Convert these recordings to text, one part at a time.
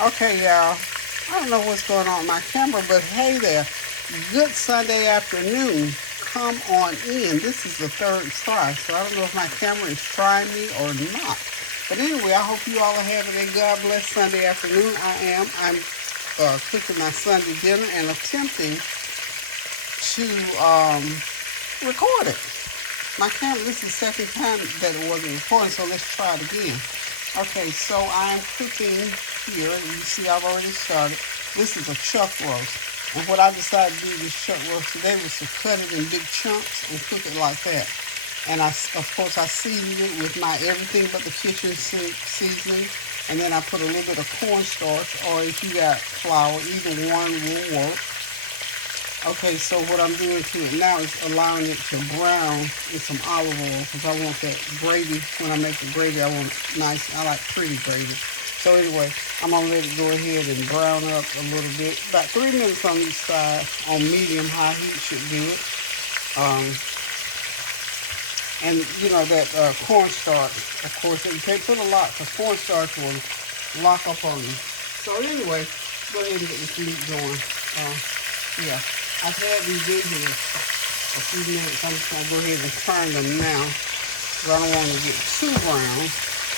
Okay, y'all. I don't know what's going on with my camera, but hey there. Good Sunday afternoon. Come on in. This is the third try, so I don't know if my camera is trying me or not. But anyway, I hope you all are having a God bless Sunday afternoon. I am. I'm cooking my Sunday dinner and attempting to record it. My camera, this is the second time that it wasn't recording, so let's try it again. Okay, so I'm cooking here. You see I've already started. This is a chuck roast. And what I decided to do with this chuck roast today was to cut it in big chunks and cook it like that. And of course, I seasoned it with my everything but the kitchen sink seasoning. And then I put a little bit of cornstarch, or if you got flour, either one will work. Okay, so what I'm doing to it now is allowing it to brown in some olive oil because I want that gravy. When I make the gravy, I want nice, I like pretty gravy. So anyway, I'm going to let it go ahead and brown up a little bit. About 3 minutes on each side on medium-high heat should do it. And, you know, that cornstarch, of course, it can't put a lot because cornstarch will lock up on you. So anyway, go ahead and get this meat going. Yeah. I've had these in here a few minutes. I'm just going to go ahead and turn them now because I don't want to get too brown.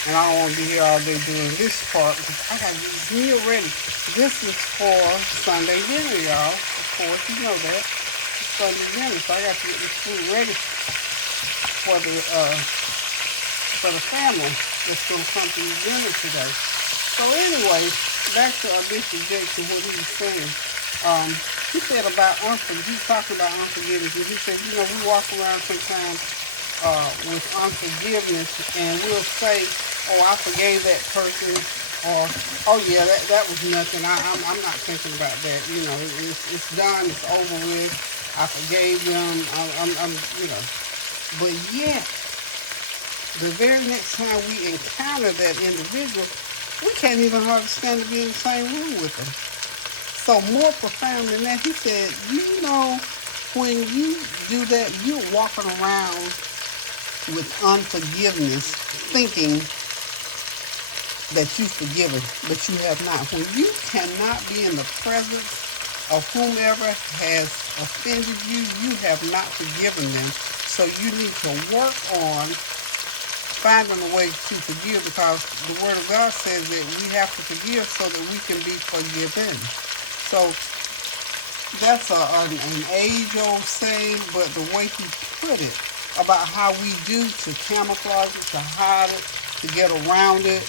And I don't want to be here all day doing this part because I got this meal ready. This is for Sunday dinner, y'all. Of course, you know that. It's Sunday dinner, so I got to get this food ready for the family that's going to come to the dinner today. So anyway, back to Bishop Jakes and what he was saying. He said about unforgiveness. He talked about unforgiveness, and he said, you know, we walk around sometimes with unforgiveness, and we'll say, "Oh, I forgave that person," or "Oh yeah, that was nothing. I'm not thinking about that. You know, it's done. It's over with. I forgave them. I'm you know." But yet, the very next time we encounter that individual, we can't even hardly stand to be in the same room with them. So more profound than that, he said, you know, when you do that, you're walking around with unforgiveness, thinking that you've forgiven, but you have not. When you cannot be in the presence of whomever has offended you, you have not forgiven them. So you need to work on finding a way to forgive because the Word of God says that we have to forgive so that we can be forgiven. So that's an age-old saying, but the way he put it about how we do to camouflage it, to hide it, to get around it,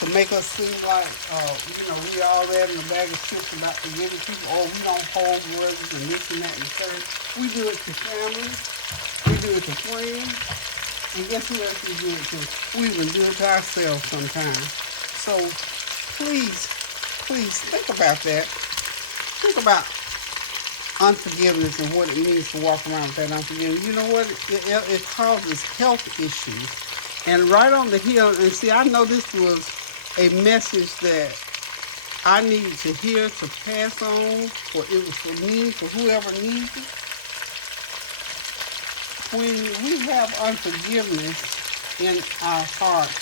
to make us seem like, you know, we all that in a bag of chips about forgiving people. Oh, we don't hold grudges and this and that in church. We do it to family. We do it to friends. And guess who else we do it to? We even do it to ourselves sometimes. So please think about that. Think about unforgiveness and what it means to walk around with that unforgiveness. You know what? It causes health issues. And right on the hill, and see, I know this was a message that I needed to hear, to pass on, for it was for me, for whoever needs it. When we have unforgiveness in our hearts,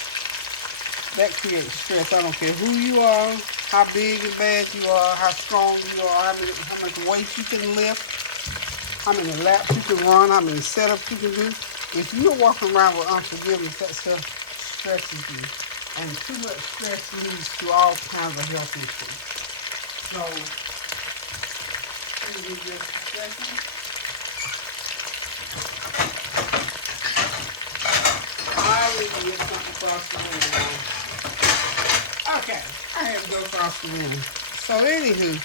that creates stress. I don't care who you are, how big and bad you are, how strong you are, how much weight you can lift, how many laps you can run, how many setups you can do. If you're walking around with unforgiveness, that stuff stresses you. And too much stress leads to all kinds of health issues. So, give me just a second. I need to get something across the room. Okay, I had to go across the room. So anywho,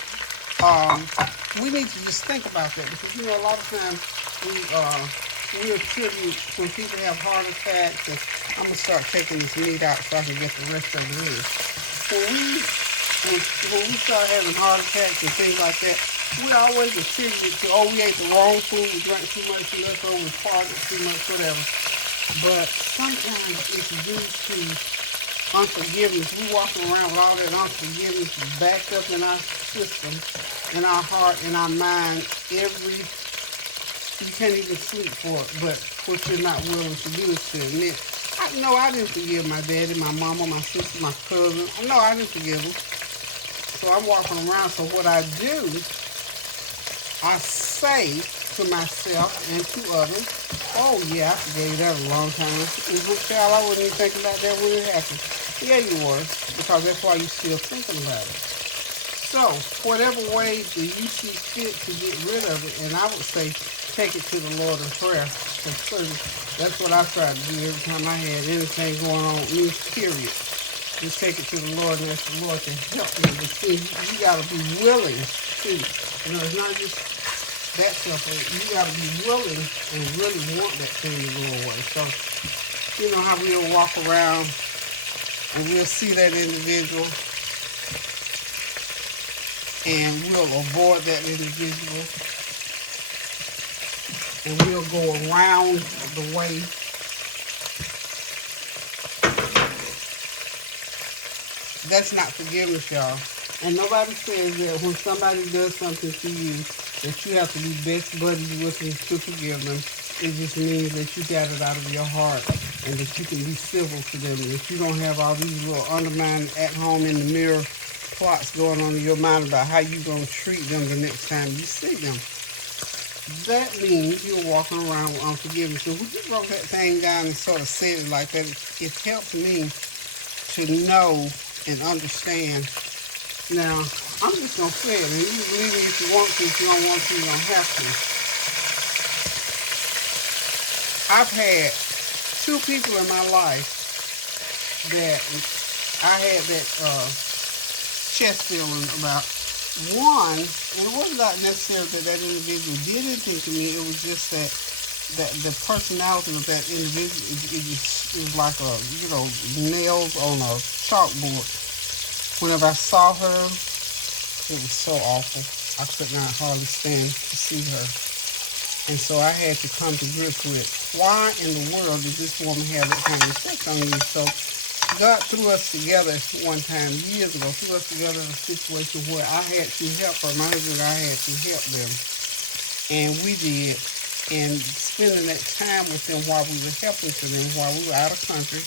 we need to just think about that because you know a lot of times we attribute when people have heart attacks. And I'm gonna start taking this meat out so I can get the rest of it in. When we start having heart attacks and things like that, we always attribute it to we ate the wrong food, we drank too much liquor, we partied too much, whatever. But sometimes it's due to unforgiveness. We walking around with all that unforgiveness backed up in our system, in our heart, in our mind. You can't even sleep for it. But what you're not willing to do is to admit, I didn't forgive my daddy, my mama, my sister, my cousin. No, I didn't forgive them. So I'm walking around. So what I do, I say to myself and to others, oh yeah, I forgave that a long time. And good child, I wasn't even thinking about that when it happened. Yeah, you were, because that's why you're still thinking about it. So, whatever way do you see fit to get rid of it, and I would say take it to the Lord in prayer. That's what I try to do every time I had anything going on with me, period. Just take it to the Lord and ask the Lord to help me. But see, you got to be willing to. You know, it's not just that simple. You got to be willing and really want that thing to go away. So, you know how we'll walk around and we'll see that individual and we'll avoid that individual and we'll go around the way. That's not forgiveness, y'all. And nobody says that when somebody does something to you that you have to be best buddies with them to forgive them. It just means that you got it out of your heart and that you can be civil to them and that you don't have all these little undermined at home in the mirror plots going on in your mind about how you're going to treat them the next time you see them. That means you're walking around with unforgiveness. So when you wrote that thing down and sort of said it like that, it helped me to know and understand. Now, I'm just going to say it, and you believe me if you want to. If you don't want to, you don't have to. I've had two people in my life that I had that chest feeling about. One, and it wasn't not necessarily that individual did anything to me. It was just that the personality of that individual, it was like nails on a chalkboard. Whenever I saw her, it was so awful. I could not hardly stand to see her. And so I had to come to grips with, why in the world did this woman have that kind of effect on you? So God threw us together one time, years ago, threw us together in a situation where I had to help her. My husband and I had to help them. And we did. And spending that time with them while we were helping to them, while we were out of country,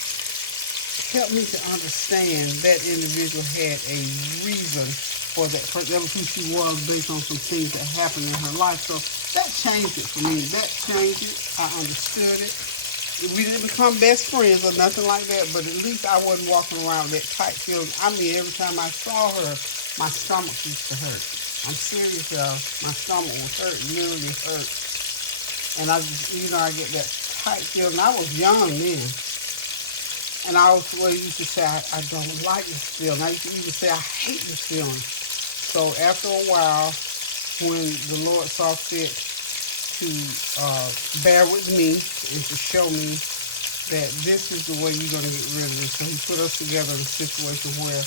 helped me to understand that individual had a reason for that. That was who she was based on some things that happened in her life. So that changed it for me. That changed it. I understood it. We didn't become best friends or nothing like that, but at least I wasn't walking around with that tight feeling. I mean, every time I saw her, my stomach used to hurt. I'm serious, y'all. My stomach was hurt, literally hurt. And I just, I get that tight feeling. I was young then. And I used to say, I don't like this feeling. I used to even say, I hate this feeling. So after a while, when the Lord saw fit to bear with me and to show me that this is the way you're going to get rid of it. So he put us together in a situation where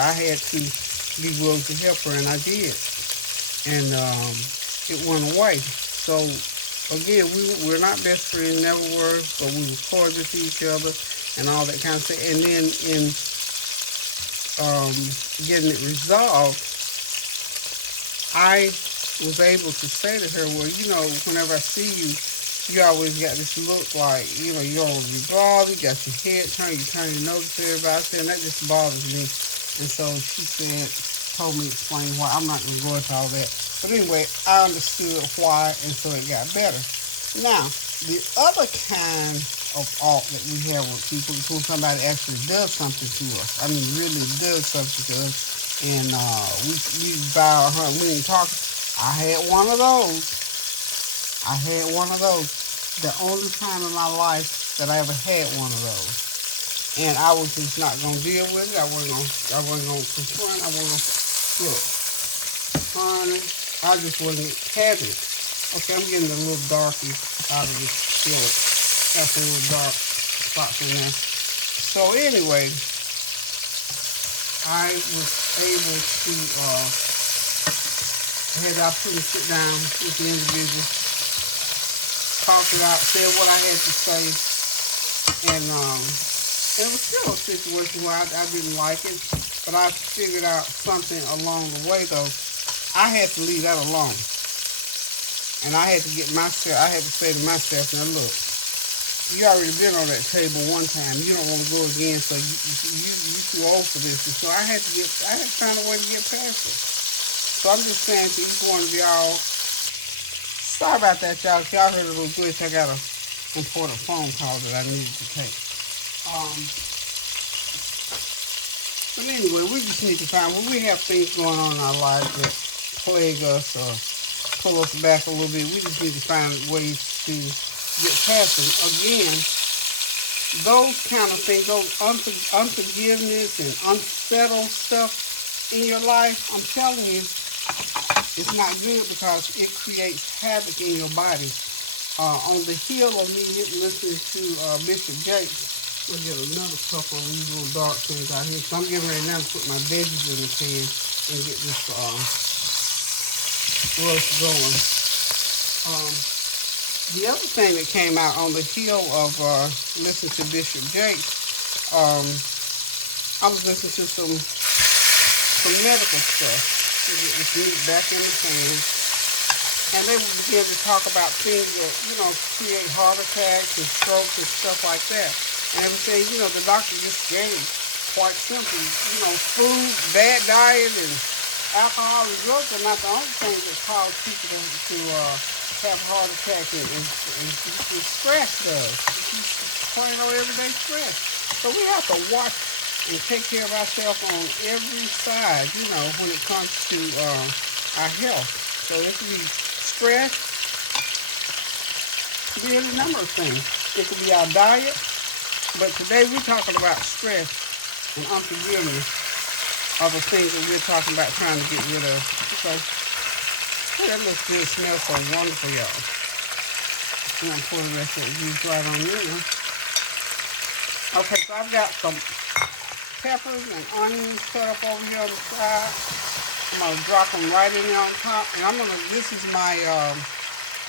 I had to be willing to help her, and I did. And it went away. So again, we're not best friends, never were, but we were cordial to each other and all that kind of stuff. And then in getting it resolved, I was able to say to her, well, whenever I see you, you always got this look like, you always be bothered, you got your head turned, you turn your nose to everybody, and that just bothers me. And so she told me to explain why. I'm not going to go into all that. But anyway, I understood why, and so it got better. Now, the other kind of art that we have with people is when somebody actually does something to us. I mean, really does something to us. And we bow our heart. We ain't talking. I had one of those. The only time in my life that I ever had one of those. And I was just not going to deal with it. I wasn't going to confront. I wasn't going to, look, honey, I just wasn't having it. Okay, I'm getting a little darky out of this silk. Got some little dark spots in there. So anyway, I was able to, I had the opportunity to sit down with the individual, talk it out, said what I had to say, and it was still a situation where I didn't like it, but I figured out something along the way, though. I had to leave that alone. And I had to I had to say to myself, now look, you already been on that table one time. You don't want to go again, so you too old for this. And so I had to find a way to get past it. So I'm just saying to each one of y'all, sorry about that, y'all. If y'all heard a little glitch, I got an important phone call that I needed to take. But anyway, we just need to find, when we have things going on in our lives that plague us or pull us back a little bit, we just need to find ways to get past them. Again, those kind of things, those unforgiveness and unsettled stuff in your life, I'm telling you, it's not good because it creates havoc in your body. On the heel of me listening to Bishop Jakes, we'll get another couple of these little dark things out here. So I'm getting ready now to put my veggies in the pan and get this roast going. The other thing that came out on the heel of listening to Bishop Jakes, I was listening to some medical stuff to get this meat back in the pan. And they would begin to talk about things that, create heart attacks and strokes and stuff like that. And they would say, the doctor just gave, quite simply, food, bad diet, and alcohol and drugs are not the only things that cause people to have heart attacks and stress does. Just plain old everyday stress. So we have to watch and take care of ourselves on every side, when it comes to our health. So it could be stress, it could be any number of things. It could be our diet, but today we're talking about stress and unforgiveness are the things that we're talking about trying to get rid of. Okay. That looks good. It smells so wonderful, y'all. I'm going to pour the rest of the juice right on there. Okay, so I've got some peppers and onions cut up over here on the side. I'm going to drop them right in there on top. And this is my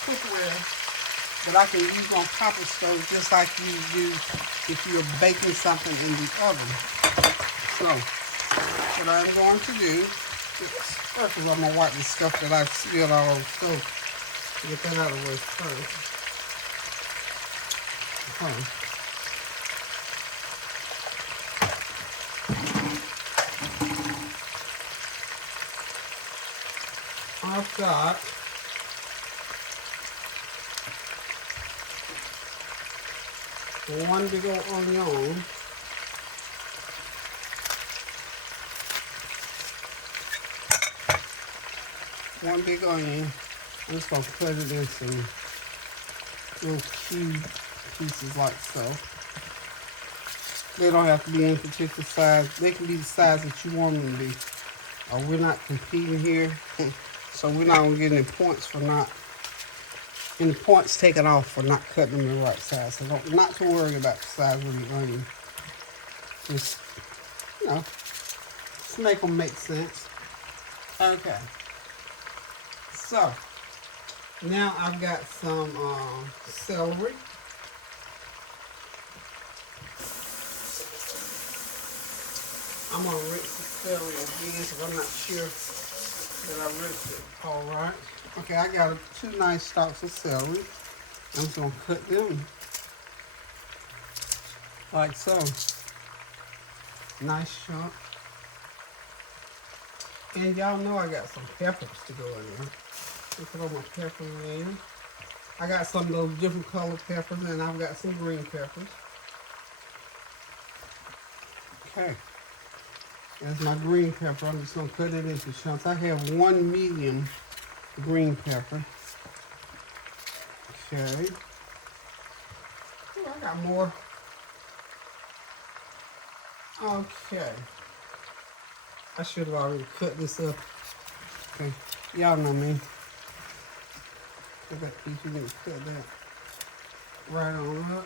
cookware that I can use on top of stove just like you do if you're baking something in the oven. So, what I'm going to do is, first of all, I'm going to wipe the stuff that I've spilled all over the stove. Get that out of the way first. Okay. I've got one big old onion. One big onion. I'm just going to cut it in some little cube pieces like so. They don't have to be any particular size. They can be the size that you want them to be. We're not competing here, so we're not going to get any points taken off for not cutting them the right size. So not to worry about the size of the onion. Just, just make them make sense. Okay. So, now I've got some celery. I'm going to rinse the celery again because I'm not sure that I rinsed it all right. Okay, I got 2 nice stalks of celery. I'm just going to cut them like so. Nice chunk. And y'all know I got some peppers to go in there. Put all my peppers in. I got some of those different colored peppers, and I've got some green peppers. Okay. That's my green pepper. I'm just going to cut it into chunks. I have 1 medium green pepper. Okay. Oh, I got more. Okay. I should have already cut this up. Okay. Y'all know me. Cut that piece. You need to cut that right on up.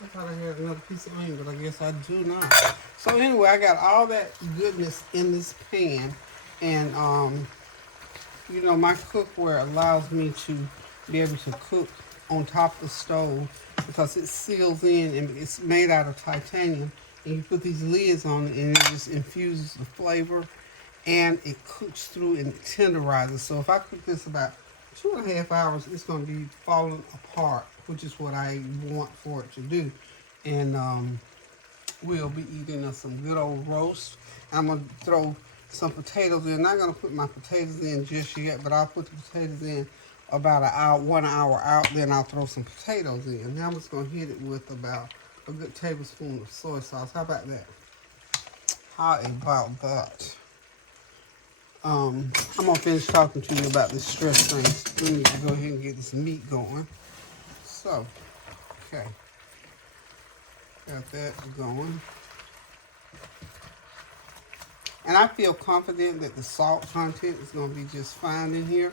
I thought I had another piece of onion, but I guess I do not. So anyway, I got all that goodness in this pan, and my cookware allows me to be able to cook on top of the stove because it seals in and it's made out of titanium. And you put these lids on it, and it just infuses the flavor, and it cooks through and tenderizes. So if I cook this about 2.5 hours, it's going to be falling apart, which is what I want for it to do. And we'll be eating some good old roast. I'm going to throw some potatoes in. Not going to put my potatoes in just yet, but I'll put the potatoes in about 1 hour out. Then I'll throw some potatoes in. Now I'm just going to hit it with about a good tablespoon of soy sauce. How about that? How about that? I'm going to finish talking to you about this stress thing. We need to go ahead and get this meat going. So, okay. Got that going. And I feel confident that the salt content is going to be just fine in here.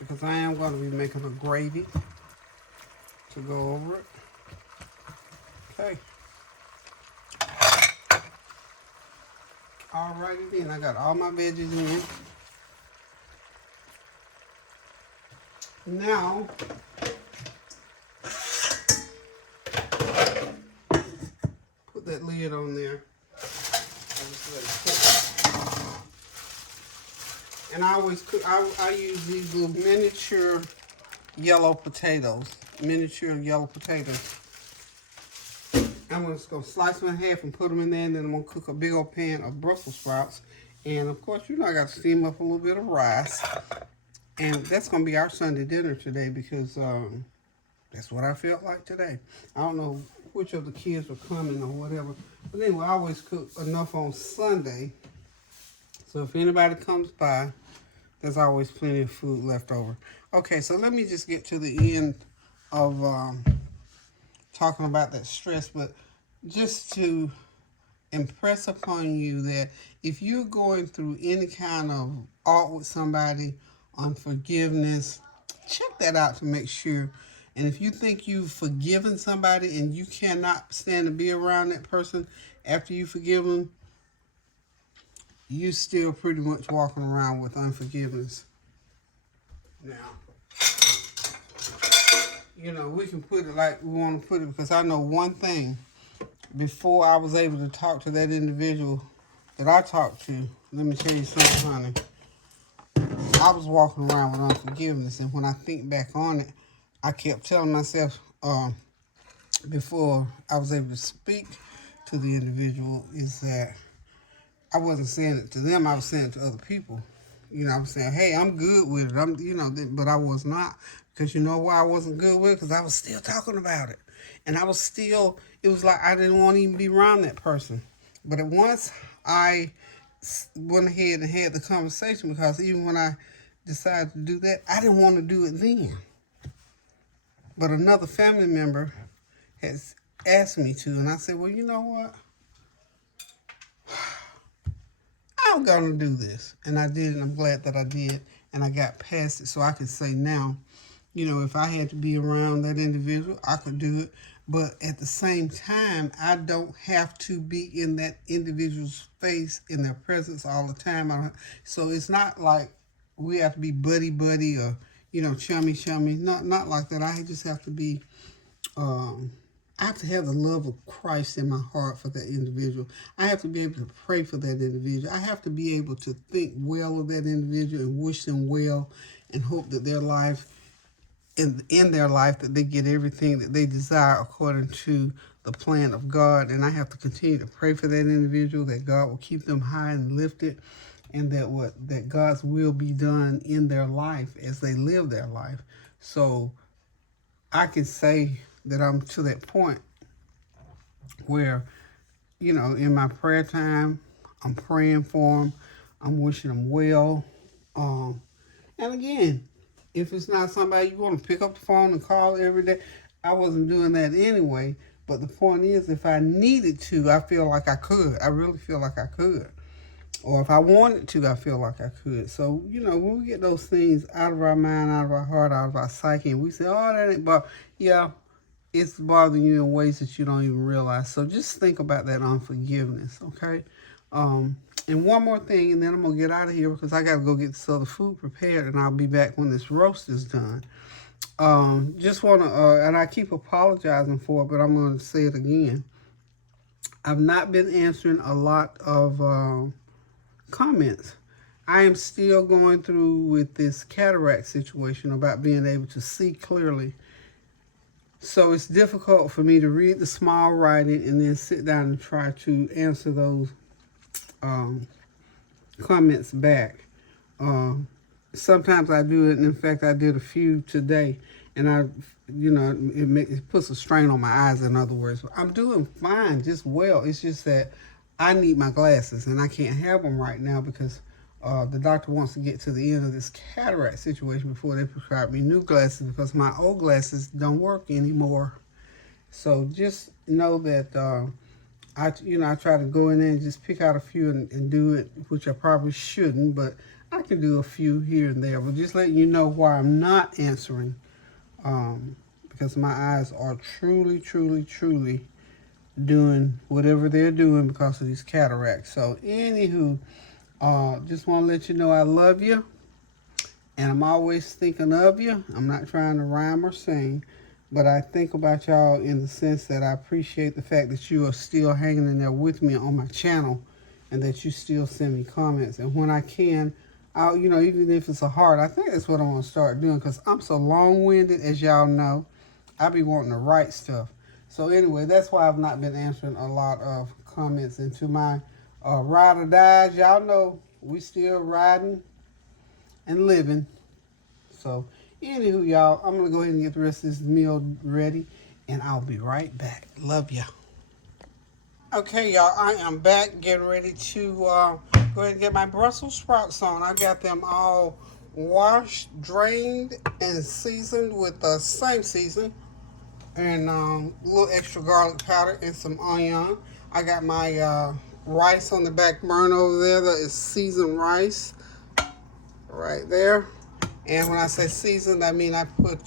Because I am going to be making a gravy to go over it. Okay. Alrighty then, I got all my veggies in. Now, put that lid on there. And I always cook, I use these little miniature yellow potatoes. I'm just going to slice them in half and put them in there, and then I'm going to cook a big old pan of Brussel sprouts. And, of course, you know I got to steam up a little bit of rice. And that's going to be our Sunday dinner today because that's what I felt like today. I don't know which of the kids are coming or whatever. But anyway, I always cook enough on Sunday. So if anybody comes by, there's always plenty of food left over. Okay, so let me just get to the end of talking about that stress, but just to impress upon you that if you're going through any kind of art with somebody, unforgiveness, check that out to make sure. And if you think you've forgiven somebody and you cannot stand to be around that person after you forgive them, you still pretty much walking around with unforgiveness. Now, you know, we can put it like we want to put it, because I know one thing. Before I was able to talk to that individual that I talked to, let me tell you something, honey. I was walking around with unforgiveness, and when I think back on it, I kept telling myself before I was able to speak to the individual is that I wasn't saying it to them, I was saying it to other people. You know, I was saying, hey, I'm good with it. But I was not. Because you know why I wasn't good with it? Because I was still talking about it. And I was still, it was like I didn't want to even be around that person. But at once I went ahead and had the conversation, because even when I decided to do that, I didn't want to do it then. But another family member has asked me to. And I said, well, you know what? I'm going to do this. And I did, and I'm glad that I did. And I got past it, so I can say now, you know, if I had to be around that individual, I could do it. But at the same time, I don't have to be in that individual's face, in their presence all the time. So it's not like we have to be buddy-buddy or, you know, chummy-chummy. Not like that. I just have to be... I have to have the love of Christ in my heart for that individual. I have to be able to pray for that individual. I have to be able to think well of that individual and wish them well and hope that their life, in their life, that they get everything that they desire according to the plan of God. And I have to continue to pray for that individual, that God will keep them high and lifted, and that God's will be done in their life as they live their life. So I can say that I'm to that point where, you know, in my prayer time, I'm praying for them, I'm wishing them well. And again, if it's not somebody you want to pick up the phone and call every day, I wasn't doing that anyway. But the point is, if I needed to, I feel like I could. I really feel like I could. Or if I wanted to, I feel like I could. So, you know, when we get those things out of our mind, out of our heart, out of our psyche, and we say, oh, that ain't, but yeah, it's bothering you in ways that you don't even realize. So just think about that unforgiveness, okay? And one more thing, and then I'm going to get out of here because I got to go get this other food prepared, and I'll be back when this roast is done. Just want to, and I keep apologizing for it, but I'm going to say it again. I've not been answering a lot of comments. I am still going through with this cataract situation about being able to see clearly. So it's difficult for me to read the small writing and then sit down and try to answer those comments back. Sometimes I do it, and in fact, I did a few today, and it puts a strain on my eyes. In other words, I'm doing fine, just well. It's just that I need my glasses, and I can't have them right now because the doctor wants to get to the end of this cataract situation before they prescribe me new glasses because my old glasses don't work anymore. So just know that I try to go in there and just pick out a few and do it, which I probably shouldn't, but I can do a few here and there. But just letting you know why I'm not answering, because my eyes are truly, truly, truly doing whatever they're doing because of these cataracts. So anywho, just want to let you know I love you, and I'm always thinking of you. I'm not trying to rhyme or sing, but I think about y'all in the sense that I appreciate the fact that you are still hanging in there with me on my channel and that you still send me comments. And when I can, I'll, even if it's a heart, I think that's what I want to start doing because I'm so long-winded, as y'all know. I be wanting to write stuff. So anyway, that's why I've not been answering a lot of comments. And to my ride or dies, y'all know we still riding and living. So anywho, y'all, I'm going to go ahead and get the rest of this meal ready, and I'll be right back. Love ya. Okay, y'all, I am back getting ready to go ahead and get my Brussels sprouts on. I got them all washed, drained, and seasoned with the same season and a little extra garlic powder and some onion. I got my rice on the back burner over there. That is seasoned rice right there. And when I say seasoned, I mean I put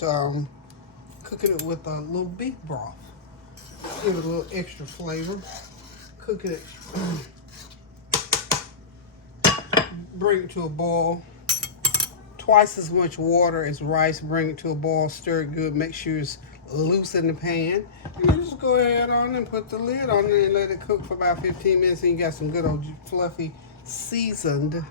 cooking it with a little beef broth. Give it a little extra flavor. Cooking it, bring it to a boil. Twice as much water as rice. Bring it to a boil, stir it good, make sure it's loose in the pan. And then just go ahead on and put the lid on there and let it cook for about 15 minutes, and you got some good old fluffy seasoned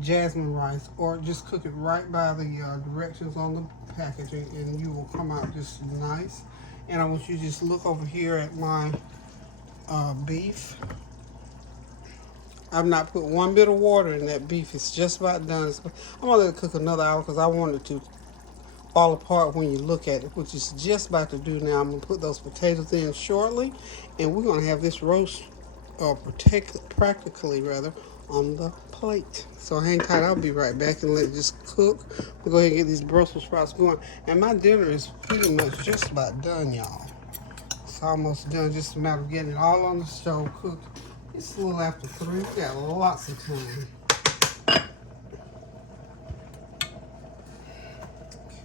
jasmine rice. Or just cook it right by the directions on the packaging and you will come out just nice. And I want you to just look over here at my beef. I've not put one bit of water in that beef. It's just about done. I'm gonna let it cook another hour because I want it to fall apart when you look at it, which is just about to do now. I'm gonna put those potatoes in shortly, and we're gonna have this roast practically on the plate. So hang tight, I'll be right back and let it just cook. We'll go ahead and get these Brussels sprouts going. And my dinner is pretty much just about done, y'all. It's almost done, just a matter of getting it all on the stove cooked. It's a little after 3, we got lots of time.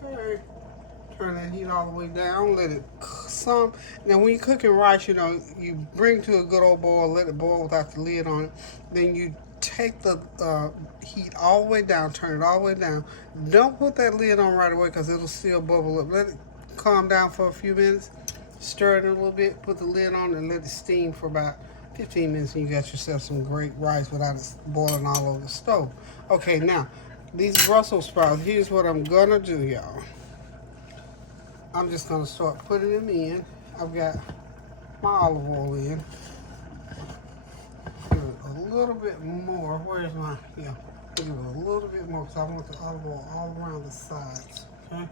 Okay, turn that heat all the way down, let it cook some. Now when you're cooking rice, you bring to a good old boil, let it boil without the lid on it. Then you take the heat all the way down, turn it all the way down. Don't put that lid on right away because it'll still bubble up. Let it calm down for a few minutes. Stir it a little bit, put the lid on, and let it steam for about 15 minutes, and you got yourself some great rice without it boiling all over the stove. Okay, now, these Brussels sprouts, here's what I'm gonna do, y'all. I'm just gonna start putting them in. I've got my olive oil in. Give it a little bit more. Where's my, give it a little bit more because I want the olive oil all around the sides, okay?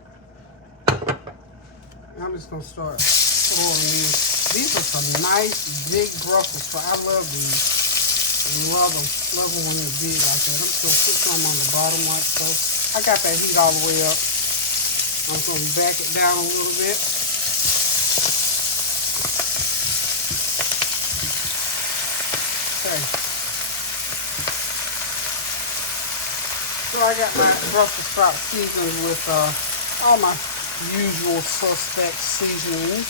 I'm just gonna start throwing these. These are some nice big Brussels sprouts. I love these. Love them. Love them when they're big like that. I'm just gonna put some on the bottom like so. I got that heat all the way up. I'm gonna back it down a little bit. Okay. So I got my Brussels sprouts seasoned with all my usual suspect seasonings,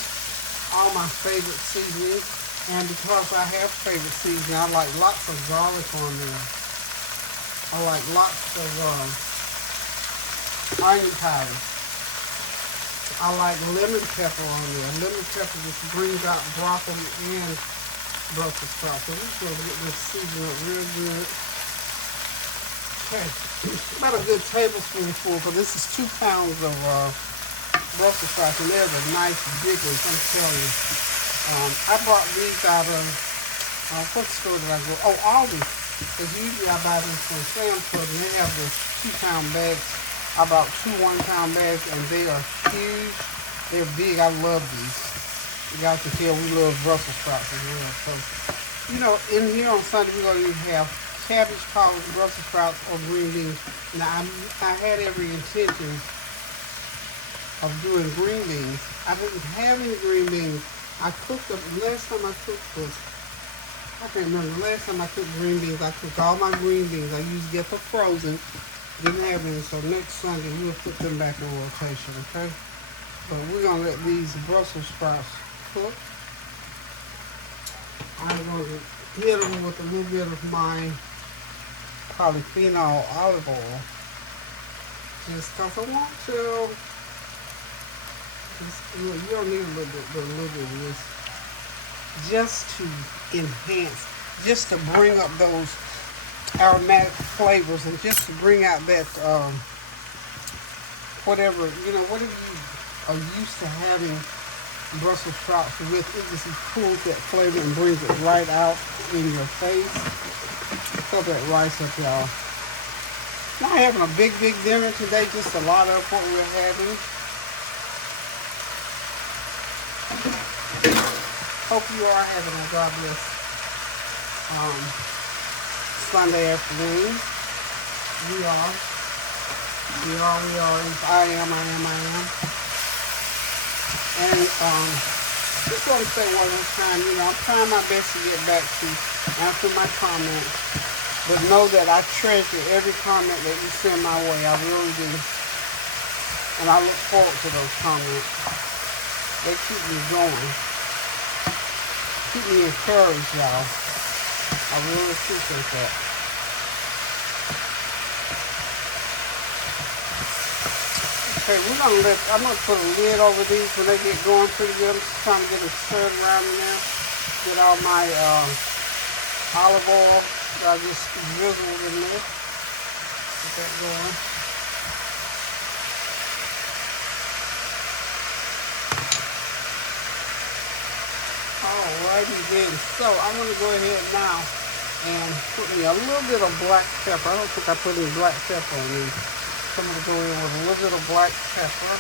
all my favorite seasonings, and because I have favorite seasoning, I like lots of garlic on there. I like lots of onion powder. I like lemon pepper on there. Lemon pepper just brings out broccoli and Brussels sprouts. So we're just going to get this seasoned up real good. Okay, about a good tablespoonful, because this is 2 pounds of Brussels sprouts, and they're the nice big ones, I'm telling you. I brought these out of, what store did I go? Oh, Aldi. Because usually I buy them from Sam's Club, and they have the 2-pound bags. I bought 2 1-pound bags, and they are huge. They're big. I love these. You guys can tell we love Brussels sprouts as well. So, you know, in here on Sunday, we're going to have cabbage, collard, Brussels sprouts, or green beans. Now, I had every intention of doing green beans. I didn't have any green beans. I cooked them. Last time I cooked was, I can't remember. The last time I cooked green beans, I cooked all my green beans. I used to get them frozen. Didn't have any, so next Sunday we'll put them back in rotation, okay? But we're going to let these Brussels sprouts cook. I'm going to hit them with a little bit of my polyphenol olive oil. Just because I want to. You don't need a little bit of this. Just to enhance, just to bring up those aromatic flavors, and just to bring out that, whatever you are used to having Brussels sprouts with. It just pulls that flavor and brings it right out in your face. Put that rice up, y'all. Not having a big dinner today, just a lot of what we're having. Hope you are having a God bless Sunday afternoon. We are. I am. And just want to say one more time, I'm trying my best to get back to answer my comments. But know that I treasure every comment that you send my way. I really do. And I look forward to those comments. They keep me going. Keep me encouraged, y'all. I really appreciate that. Okay, I'm gonna put a lid over these when they get going pretty good. I'm just trying to get them stirred around in there. Get all my olive oil that I just drizzled in there. Get that going. Alrighty then, so I'm going to go ahead now and put me a little bit of black pepper. I don't think I put any black pepper on these. So I'm going to go in with a little bit of black pepper.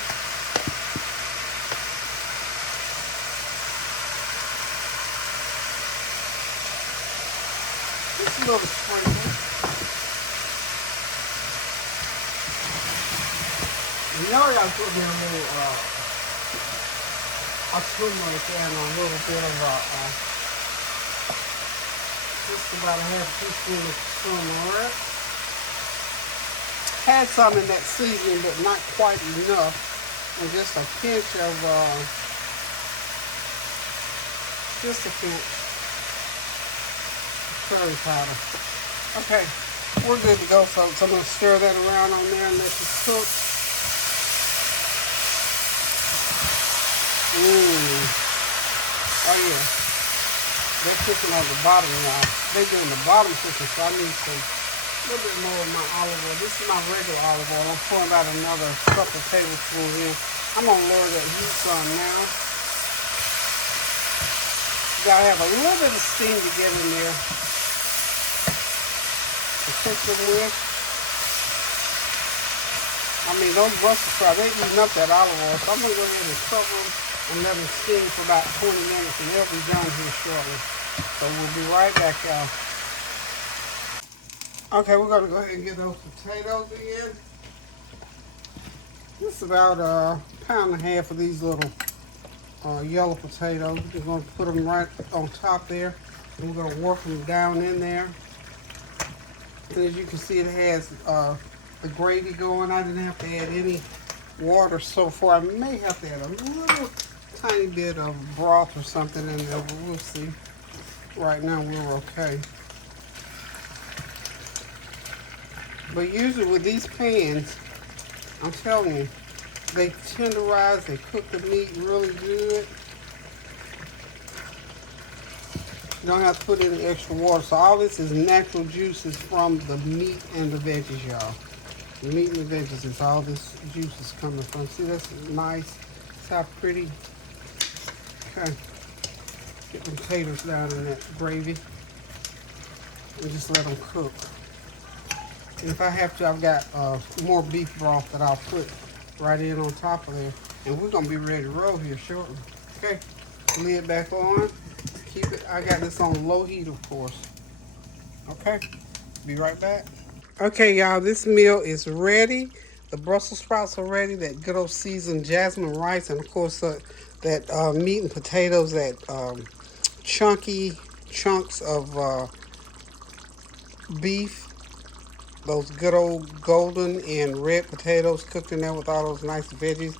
Just a little sprinkle. You know I put in a little turmeric and a little bit of just about a half teaspoon of turmeric. Had some in that seasoning, but not quite enough. And just a pinch of curry powder. Okay, we're good to go, folks. I'm going to stir that around on there and let it cook. Oh yeah, they're cooking on the bottom now. They're doing the bottom cooking, so I need a little bit more of my olive oil. This is my regular olive oil. I'm pouring out another couple tablespoons in. I'm gonna lower that heat some now. You gotta have a little bit of steam to get in there to cook them with. I mean, those Brussels sprouts, they're eating up that olive oil, so I'm gonna go ahead and cover them and let them steam for about 20 minutes, and they'll be done here shortly. So we'll be right back, y'all. Okay, we're gonna go ahead and get those potatoes in. This is about a pound and a half of these little yellow potatoes. We're gonna put them right on top there, and we're gonna work them down in there. And as you can see, it has the gravy going. I didn't have to add any water so far. I may have to add a little tiny bit of broth or something in there, but we'll see. Right now we're okay. But usually with these pans, I'm telling you, they tenderize, they cook the meat really good. You don't have to put any extra water. So all this is natural juices from the meat and the veggies, y'all. The meat and the veggies is all this juice is coming from. See, that's nice. See how pretty. Okay. Get the potatoes down in that gravy. And just let them cook. And if I have to, I've got more beef broth that I'll put right in on top of there. And we're going to be ready to roll here shortly. Okay. Lid back on. Keep it. I got this on low heat, of course. Okay. Be right back. Okay, y'all. This meal is ready. The Brussels sprouts are ready. That good old seasoned jasmine rice. And, of course, that meat and potatoes, that chunky chunks of beef. Those good old golden and red potatoes cooked in there with all those nice veggies.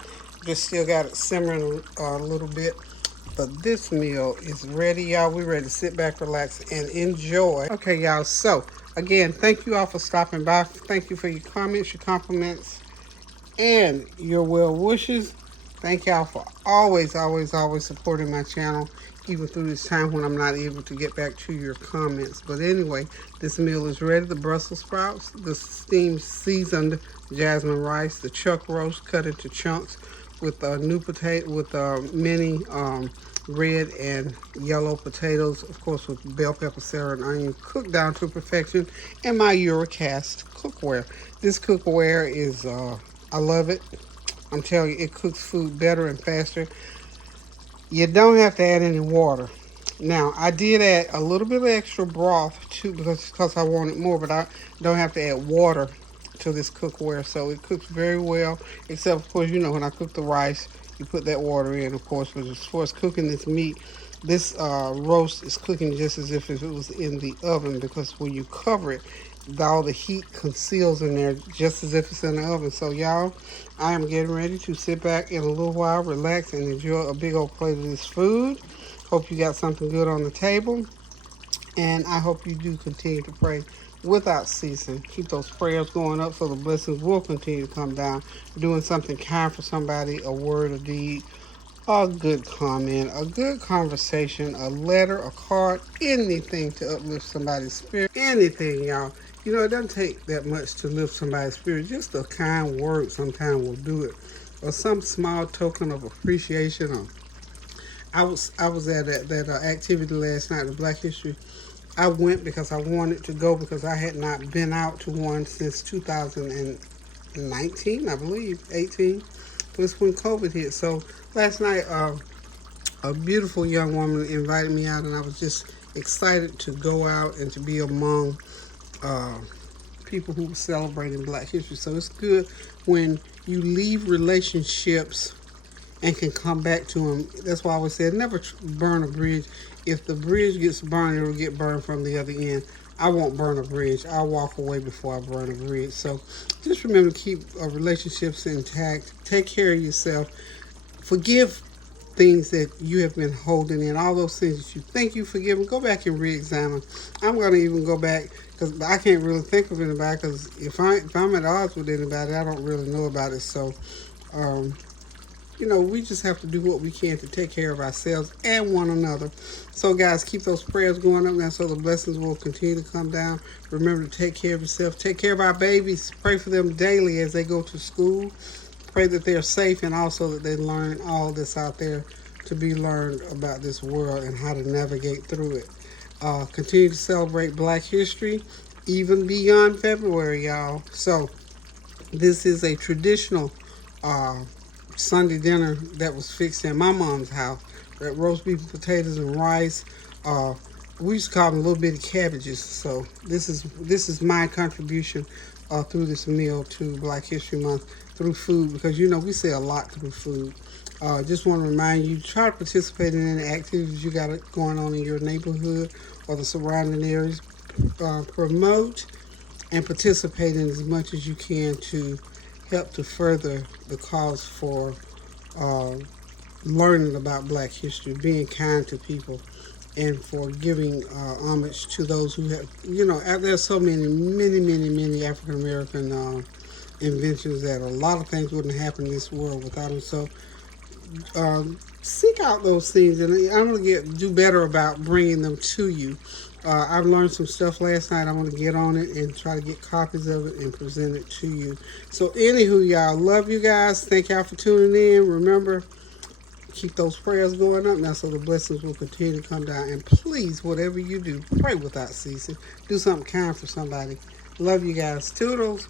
Just still got it simmering a little bit. But this meal is ready, y'all. We're ready to sit back, relax, and enjoy. Okay, y'all. So, again, thank you all for stopping by. Thank you for your comments, your compliments, and your well wishes. Thank y'all for always supporting my channel, even through this time when I'm not able to get back to your comments. But anyway, this meal is ready. The Brussels sprouts, the steamed seasoned jasmine rice, the chuck roast cut into chunks with new potato, with mini red and yellow potatoes, of course with bell pepper, celery, and onion, cooked down to perfection, and my Eurocast cookware. This cookware is, I love it. I'm telling you, it cooks food better and faster. You don't have to add any water. Now, I did add a little bit of extra broth too because I wanted more, but I don't have to add water to this cookware, so it cooks very well. Except, of course, you know, when I cook the rice, you put that water in, of course. But as far as cooking this meat, this roast is cooking just as if it was in the oven, because when you cover it, all the heat conceals in there just as if it's in the oven. So, y'all, I am getting ready to sit back in a little while, relax, and enjoy a big old plate of this food. Hope you got something good on the table. And I hope you do continue to pray without ceasing. Keep those prayers going up so the blessings will continue to come down. Doing something kind for somebody, a word, a deed, a good comment, a good conversation, a letter, a card, anything to uplift somebody's spirit. Anything, y'all. You know, it doesn't take that much to lift somebody's spirit. Just a kind word sometimes will do it. Or some small token of appreciation. Or I was at that activity last night, the Black History. I went because I wanted to go because I had not been out to one since 2019, I believe, 18. Was when COVID hit. So last night, a beautiful young woman invited me out, and I was just excited to go out and to be among people who were celebrating Black History. So it's good when you leave relationships and can come back to them. That's why I always said never burn a bridge. If the bridge gets burned, it will get burned from the other end. I won't burn a bridge. I'll walk away before I burn a bridge. So just remember to keep relationships intact. Take care of yourself. Forgive things that you have been holding in. All those things that you think you forgiven, go back and re-examine. I'm going to even go back because I can't really think of anybody, because if I'm at odds with anybody, I don't really know about it. So, you know, we just have to do what we can to take care of ourselves and one another. So, guys, keep those prayers going up now so the blessings will continue to come down. Remember to take care of yourself. Take care of our babies. Pray for them daily as they go to school. Pray that they're safe, and also that they learn all this out there to be learned about this world and how to navigate through it. Continue to celebrate Black History, even beyond February, y'all. So, this is a traditional Sunday dinner that was fixed in my mom's house. That roast beef, potatoes, and rice. We used to call them little bitty cabbages. So this is my contribution through this meal to Black History Month through food, because you know we say a lot through food. Just want to remind you, try to participate in any activities you got going on in your neighborhood or the surrounding areas. Promote and participate in as much as you can to help to further the cause for learning about Black history, being kind to people, and for giving homage to those who have, you know, there's so many African American inventions that a lot of things wouldn't happen in this world without them. So seek out those things, and I'm going to do better about bringing them to you. I've learned some stuff last night. I'm going to get on it and try to get copies of it and present it to you. So anywho, y'all, love you guys. Thank y'all for tuning in. Remember, keep those prayers going up now so the blessings will continue to come down. And please, whatever you do, pray without ceasing. Do something kind for somebody. Love you guys. Toodles.